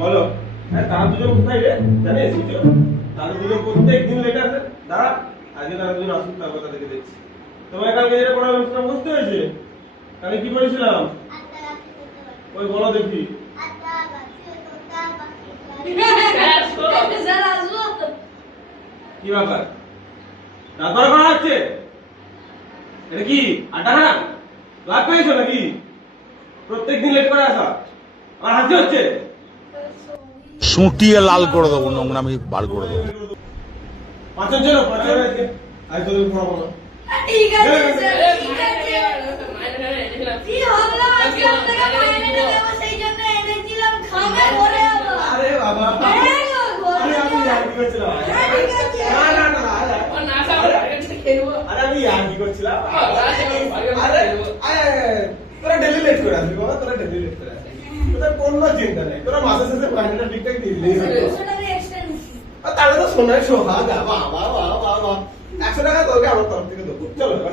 বলো হ্যাঁ তারা দুজন কোথায় রে? জানিস কিছু তারা দুজন প্রত্যেক দিন লেট আসে। দাঁড়া আজকে তারা দুজন আসুক তারপর তাদেরকে দেখছি। তোমার কালকে যেটা পড়া অনুষ্ঠান বুঝতে হয়েছে কালকে কি পড়েছিলাম? ওই বলো দেখি। কি ব্যাপার রাত বারো করা হচ্ছে এটা কি আড্ডা খানা লাভ পেয়েছ নাকি প্রত্যেকদিন লেট করে আসা আর হাসি হচ্ছে সুটিয়ে লাল করে দেবো নোংরামি বার করে দেবো পাঁচজন ছিল পাঁচজন আজকে আজ তোদের পড়াবো না ঠিক আছে ঠিক আছে কি হলো আজকে আপনাকে মাইনে দেবো সেই জন্য এনেছিলাম খাবে ঘরে আরে বাবা হ্যাঁ আরে আমি হ্যাঁ। না না না আরে আমি আর কি করছিলাম আরে আরে তোরা ডেলি লেট করে আসবি বাবা তোরা ডেলি লেট করে আসবি তোদের কোনো চিন্তা নেই তোরা মাসে শেষে মাইনেটা ঠিকঠাক দিলেই। আর তাহলে তো সোনায় সোহাগ বাবা বাবা বাবা একশো টাকা তোকে আমার তরফ থেকে দেবো চলো এবার